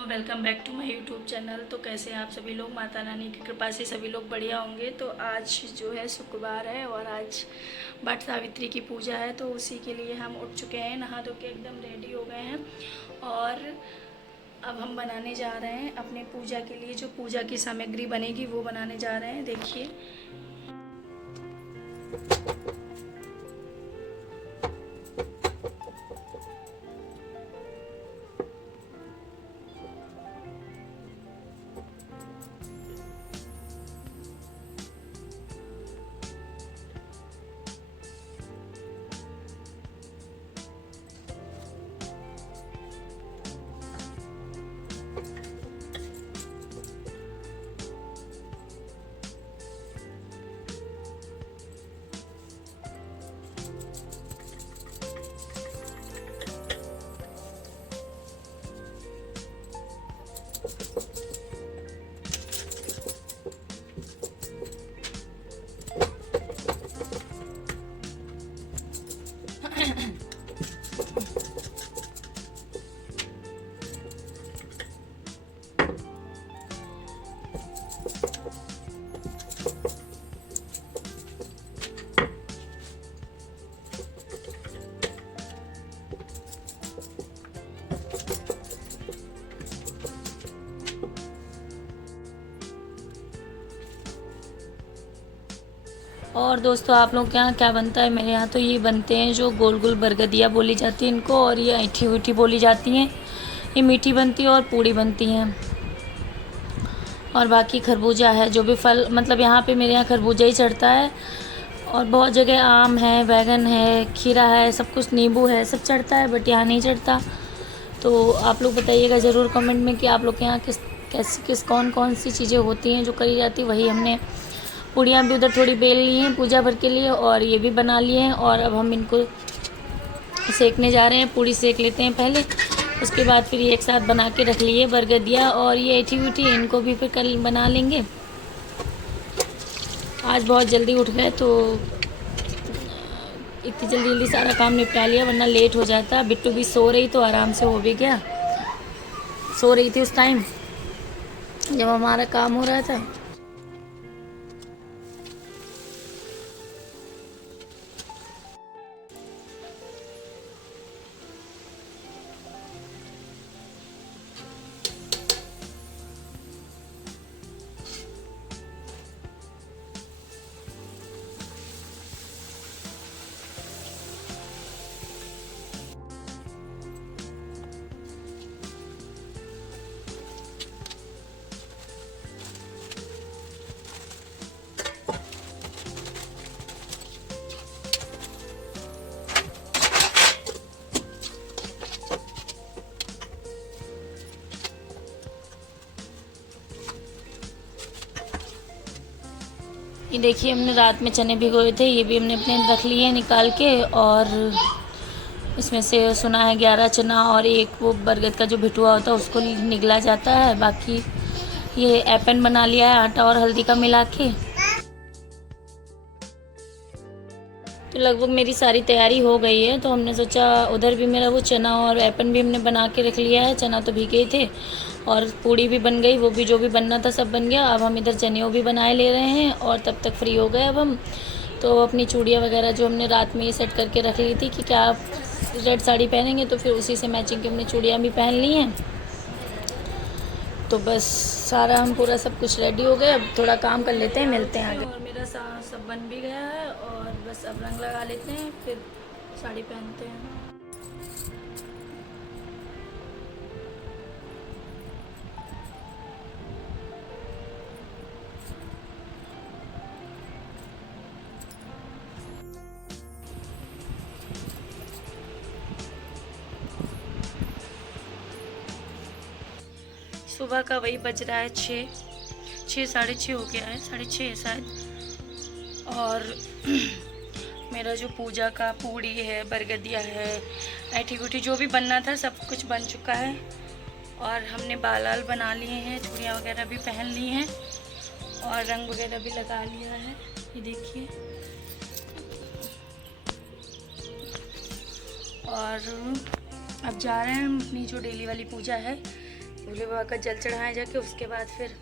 Welcome back to my YouTube channel. तो कैसे हैं आप सभी लोग? माता रानी की कृपा से सभी लोग बढ़िया होंगे। तो आज जो है शुक्रवार है और आज वट सावित्री की पूजा है, तो उसी के लिए हम उठ चुके हैं, नहा धो के एकदम रेडी हो गए हैं। और अब हम बनाने जा रहे हैं अपने पूजा के लिए, जो पूजा की सामग्री बनेगी वो बनाने जा रहे हैं। देखिए, और दोस्तों आप लोग के यहाँ क्या बनता है? मेरे यहाँ तो ये बनते हैं जो गोल गोल बरगदिया बोली जाती है इनको, और ये ऐठी ऊठी बोली जाती हैं। ये मीठी बनती है और पूड़ी बनती हैं। और बाकी खरबूजा है, जो भी फल, मतलब यहाँ पे मेरे यहाँ खरबूजा ही चढ़ता है। और बहुत जगह आम है, बैगन है, खीरा है, सब कुछ, नींबू है, सब चढ़ता है, बट यहाँ नहीं चढ़ता। तो आप लोग बताइएगा ज़रूर कमेंट में कि आप लोग के यहाँ किस कौन कौन सी चीज़ें होती हैं जो करी जाती है। वही हमने पूड़ियाँ भी उधर थोड़ी बेल ली हैं पूजा भर के लिए, और ये भी बना लिए हैं। और अब हम इनको सेकने जा रहे हैं। पूड़ी सेक लेते हैं पहले, उसके बाद फिर ये एक साथ बना के रख लिए बरगदिया और ये ऐठी ऊठी, इनको भी फिर कल बना लेंगे। आज बहुत जल्दी उठ गए तो इतनी जल्दी जल्दी सारा काम निपटा लिया, वरना लेट हो जाता। बिट्टू भी सो रही तो आराम से हो भी गया। सो रही थी उस टाइम जब हमारा काम हो रहा था। ये देखिए, हमने रात में चने भिगोए थे, ये भी हमने अपने रख लिए निकाल के। और इसमें से सुना है 11 चना और एक वो बरगद का जो भिटुआ होता है उसको निगला जाता है। बाकी ये एपन बना लिया है आटा और हल्दी का मिला के। तो लगभग मेरी सारी तैयारी हो गई है, तो हमने सोचा उधर भी मेरा वो चना और एपन भी हमने बना के रख लिया है। चना तो भीगे ही थे और पूड़ी भी बन गई, वो भी जो भी बनना था सब बन गया। अब हम इधर जनेऊ भी बनाए ले रहे हैं और तब तक फ्री हो गए। अब हम तो अपनी चूड़ियाँ वगैरह जो हमने रात में ये सेट करके रख ली थी कि क्या रेड साड़ी पहनेंगे, तो फिर उसी से मैचिंग की हमने चूड़ियाँ भी पहन ली हैं। तो बस सारा हम पूरा सब कुछ रेडी हो गए। अब थोड़ा काम कर लेते हैं, मिलते हैं आगे। और मेरा सब बन भी गया है और बस अब रंग लगा लेते हैं, फिर साड़ी पहनते हैं। सुबह का वही बज रहा है 6 साढ़े 6 हो गया है, 6:30 शायद। और मेरा जो पूजा का पूड़ी है, बरगदिया है, ऐठी गुठी जो भी बनना था सब कुछ बन चुका है। और हमने बाल वाल बना लिए हैं, चूड़ियाँ वगैरह भी पहन ली हैं और रंग वगैरह भी लगा लिया है। ये देखिए, और अब जा रहे हैं हम अपनी जो डेली वाली पूजा है भोले बाबा का जल चढ़ाएं जाके, उसके बाद फिर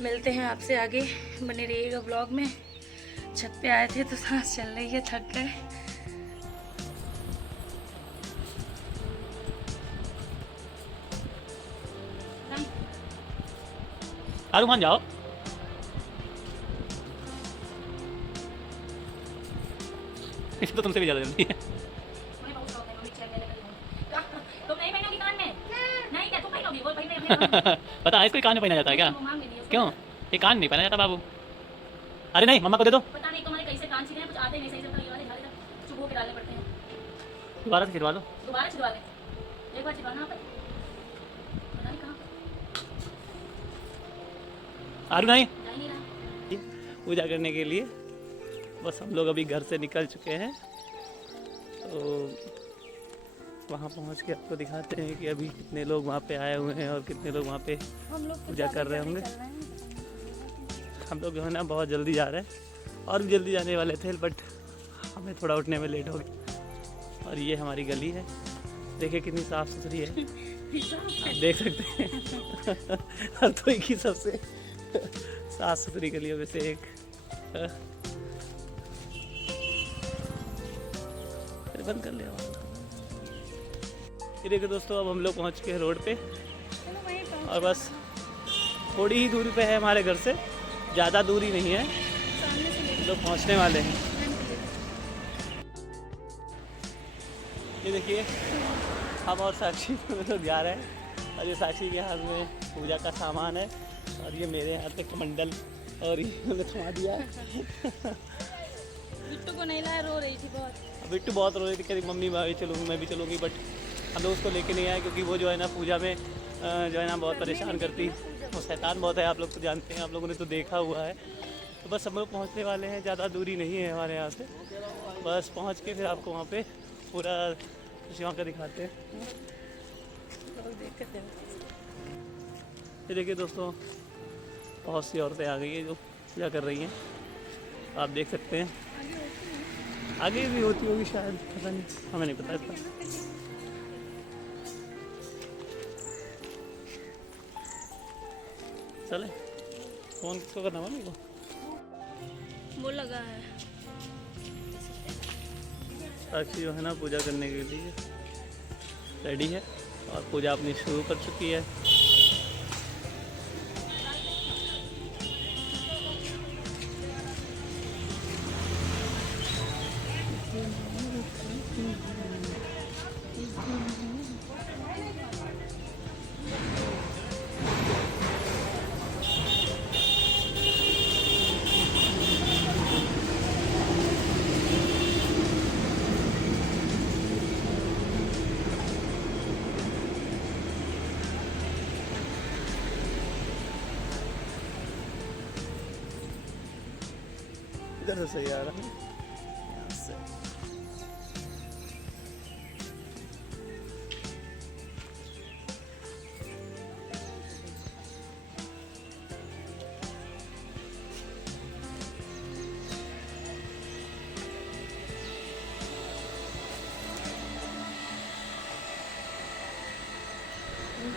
मिलते हैं आपसे आगे। बने रहिएगा ब्लॉग में। छत पे आए थे तो सांस चल रही है, थक गए। मान जाओ। इसे तो तुमसे भी ज्यादा जल्दी है। पता है इसको कान में पहना जाता है क्या? क्यों ये कान नहीं पहना जाता बाबू? अरे नहीं, मम्मा को दे दो। पता नहीं तुम्हारे कैसे कान छिले हैं, कुछ आते नहीं सही से, तो ये वाले झाले चुभो के डालने पड़ते हैं। दोबारा से छिड़वा दो। दोबारा छिड़वा ले, एक बार छिड़वाना पे। पता नहीं कहाँ आरू नहीं जा ही नहीं रहा। पूजा करने के लिए बस हम लोग अभी घर से निकल चुके हैं, तो वहाँ पहुँच के आपको दिखाते हैं कि अभी कितने लोग वहाँ पे आए हुए हैं और कितने लोग वहाँ पे पूजा कर रहे होंगे। हम लोग जो है ना बहुत जल्दी जा रहे हैं, और भी जल्दी जाने वाले थे, बट हमें थोड़ा उठने में लेट हो गया। और ये हमारी गली है, देखिए कितनी साफ़ सुथरी है, आप देख सकते हैं। हरदोई की सबसे साफ़ सुथरी गलियों में से एक। बंद कर लिया। ये देखो दोस्तों, अब हम लोग पहुंच के रोड पे, और बस थोड़ी ही दूरी पे है हमारे घर से, ज़्यादा दूरी नहीं है, हम लोग पहुंचने वाले हैं। ये देखिए हम और साक्षी लोग जा रहे हैं, और ये साक्षी के हाथ में पूजा का सामान है, और ये मेरे हाथ में कमंडल, और ये मैंने थमा दिया। बिट्टू को नहीं लाया, रो रही थी बहुत। बिट्टू बहुत रो रही थी, कहती मम्मी मैं भी चलूँगी, मैं भी चलूँगी, बट हम लोग उसको लेके नहीं आए, क्योंकि वो जो है ना पूजा में जो है ना बहुत परेशान करती, वो शैतान बहुत है, आप लोग तो जानते हैं, आप लोगों ने तो देखा हुआ है। तो बस हम लोग पहुँचने वाले हैं, ज़्यादा दूरी नहीं है हमारे यहाँ से, बस पहुँच के फिर आपको वहाँ पे पूरा वहाँ का दिखाते हैं। ये देखिए दोस्तों, बहुत सी औरतें आ गई हैं जो पूजा कर रही हैं, आप देख सकते हैं। आगे भी होती होगी शायद, पता नहीं, हमें नहीं पता इतना। चले फोन किसको करना मम्मी को? वो लगा है साक्षी जो है ना पूजा करने के लिए रेडी है, और पूजा अपनी शुरू कर चुकी है। इधर से सही आ रहा है, यहाँ से।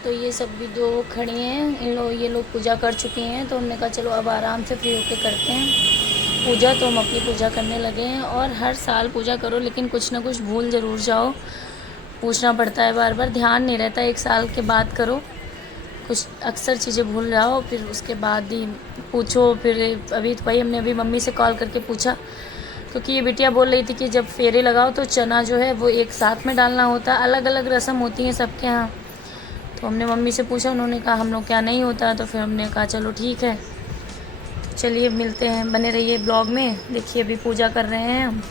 तो ये सब भी जो खड़ी हैं, ये लोग पूजा कर चुके हैं, तो हमने कहा चलो अब आराम से फ्री होके करते हैं पूजा। तो हम अपनी पूजा करने लगे हैं, और हर साल पूजा करो लेकिन कुछ ना कुछ भूल ज़रूर जाओ, पूछना पड़ता है बार बार, ध्यान नहीं रहता, एक साल के बाद करो, कुछ अक्सर चीज़ें भूल जाओ, फिर उसके बाद ही पूछो। फिर अभी तो भाई हमने अभी मम्मी से कॉल करके पूछा, क्योंकि ये बिटिया बोल रही थी कि जब फेरे लगाओ तो चना जो है वो एक साथ में डालना होता है, अलग अलग रस्म होती हैं सबके यहाँ। तो हमने मम्मी से पूछा, उन्होंने कहा हम लोग क्या नहीं होता, तो फिर हमने कहा चलो ठीक है, तो चलिए मिलते हैं, बने रहिए ब्लॉग में। देखिए अभी पूजा कर रहे हैं हम।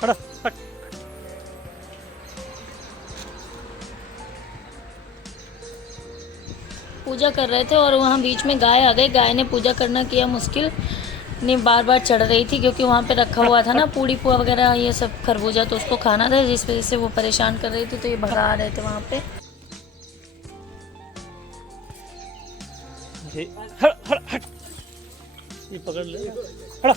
फटाफट पूजा कर रहे थे, और वहाँ बीच में गाय आ गई, गाय ने पूजा करना किया मुश्किल, ने बार बार चढ़ रही थी, क्योंकि वहाँ पे रखा हुआ था ना पूड़ी पुआ वगैरह ये सब खरबूजा, तो उसको खाना था, जिस वजह से वो परेशान कर रही थी, तो ये भगा रहे थे वहाँ पे। ये हट हट हट, ये पकड़ ले, हट।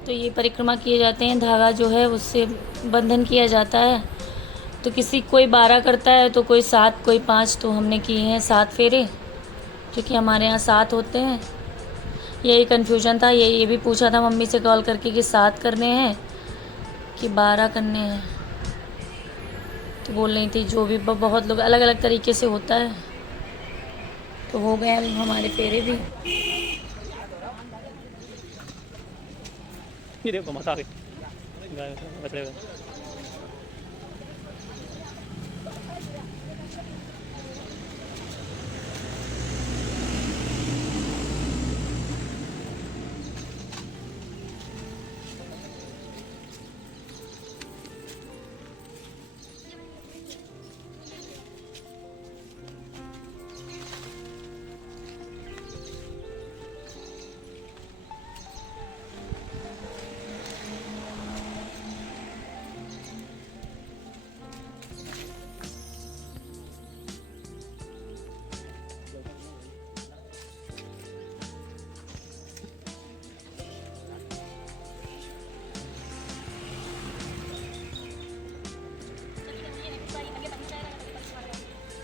तो ये परिक्रमा किए जाते हैं, धागा जो है उससे बंधन किया जाता है। तो किसी कोई 12 करता है तो कोई 7, कोई 5, तो हमने किए हैं 7 फेरे, क्योंकि हमारे यहाँ 7 होते हैं। यही कन्फ्यूजन था, ये भी पूछा था मम्मी से कॉल करके कि 7 करने हैं कि 12 करने हैं। तो बोल रही थी जो भी बहुत लोग अलग अलग तरीके से होता है। तो हो गए हमारे फेरे भी। ये देखो मसा गई गाय बचड़ेगा।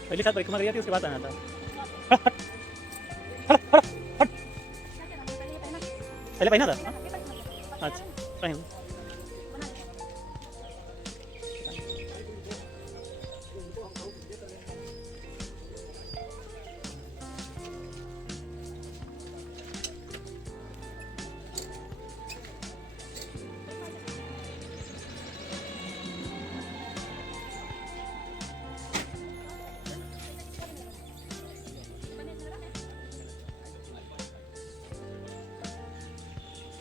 पहले साथ परिक्रमा करी थी, उसके बाद आना था। पहले पहना था। अच्छा पहन।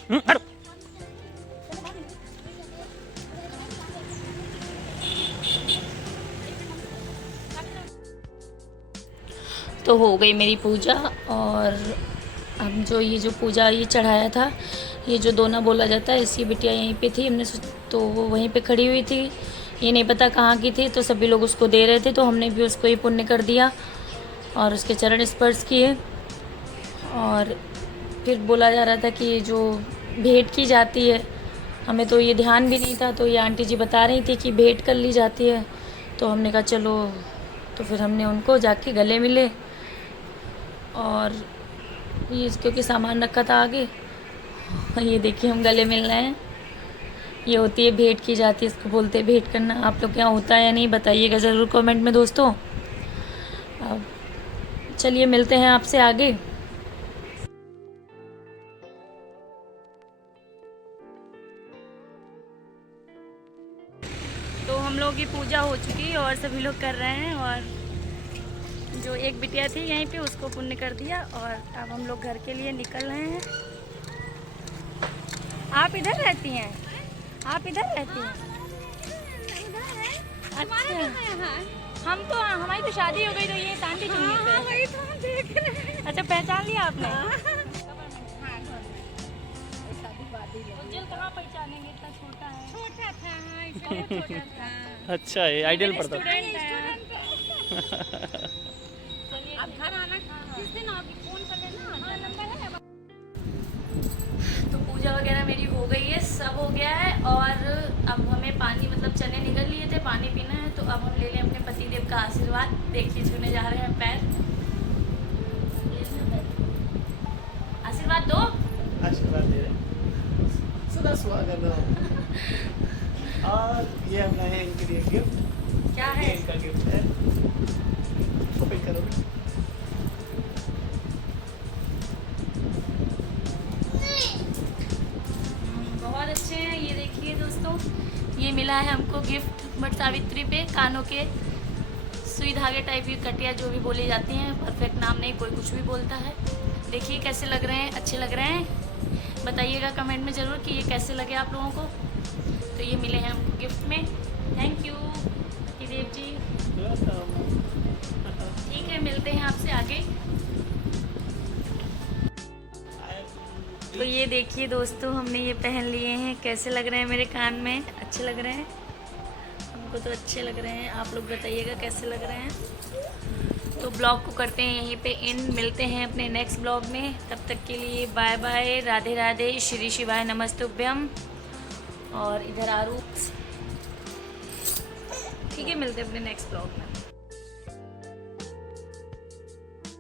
हटो। तो हो गई मेरी पूजा। और अब जो पूजा ये चढ़ाया था, ये जो दोना बोला जाता है, इसकी बिटिया यहीं पे थी। हमने तो वो वहीं पे खड़ी हुई थी, ये नहीं पता कहाँ की थी। तो सभी लोग उसको दे रहे थे, तो हमने भी उसको ये पुण्य कर दिया और उसके चरण स्पर्श किए। और फिर बोला जा रहा था कि ये जो भेंट की जाती है, हमें तो ये ध्यान भी नहीं था। तो ये आंटी जी बता रही थी कि भेंट कर ली जाती है। तो हमने कहा चलो, तो फिर हमने उनको जाके गले मिले। और ये क्योंकि सामान रखा था आगे, ये देखिए हम गले मिल रहे हैं। ये होती है भेंट की जाती है, इसको बोलते हैं भेंट करना। आप लोग क्या होता है या नहीं बताइएगा ज़रूर कमेंट में दोस्तों। अब चलिए मिलते हैं आपसे आगे। तो हम लोग की पूजा हो चुकी और सभी लोग कर रहे हैं। और जो एक बिटिया थी यहीं पे, उसको पुण्य कर दिया। और अब हम लोग घर के लिए निकल रहे हैं। आप इधर रहती हैं? आप इधर रहती हैं? अच्छा, हम तो हमारी तो शादी हो गई, तो ये तांती चुन्नी पे। अच्छा, पहचान लिया आपने? कहाँ पहचानेंगे, इतना छोटा है। छोटा था, हाँ, इसलिए छोटा था। अच्छा, ये आइडियल पड़ता है। अब घर आना किस दिन आप फोन कर लेना, नंबर है। तो पूजा वगैरह मेरी हो गई है, सब हो गया है। और अब हमें पानी, मतलब चने निकल लिए थे, पानी पीना है। तो अब हम ले लें अपने पतिदेव का आशीर्वाद। देखिए छूने जा रहे हैं पैर। आशीर्वाद दो। आशीर्वाद दे रहे हैं। सदा स्वागत हो। और ये हमने है इनके लिए गिफ्ट। क्या है? इनका गिफ्ट है, ओपन करोगे? बहुत अच्छे हैं। ये देखिए दोस्तों, ये मिला है हमको गिफ्ट वट सावित्री पे। कानों के सुई धागे टाइप की कटिया जो भी बोली जाती हैं, परफेक्ट नाम नहीं, कोई कुछ भी बोलता है। देखिए कैसे लग रहे हैं, अच्छे लग रहे हैं? बताइएगा कमेंट में ज़रूर कि ये कैसे लगे आप लोगों को। तो ये मिले हैं हमको गिफ्ट में। थैंक यू पतिदेव जी। ठीक है, मिलते हैं आपसे आगे। तो ये देखिए दोस्तों, हमने ये पहन लिए हैं। कैसे लग रहे हैं मेरे कान में? अच्छे लग रहे हैं? हमको तो अच्छे लग रहे हैं, आप लोग बताइएगा कैसे लग रहे हैं। तो ब्लॉग को करते हैं यहीं पे एंड, मिलते हैं अपने नेक्स्ट ब्लॉग में। तब तक के लिए बाय बाय, राधे राधे, श्री शिवाय नमस्तुभ्यम। और इधर आरू, ठीक है, मिलते हैं अपने नेक्स्ट ब्लॉग में।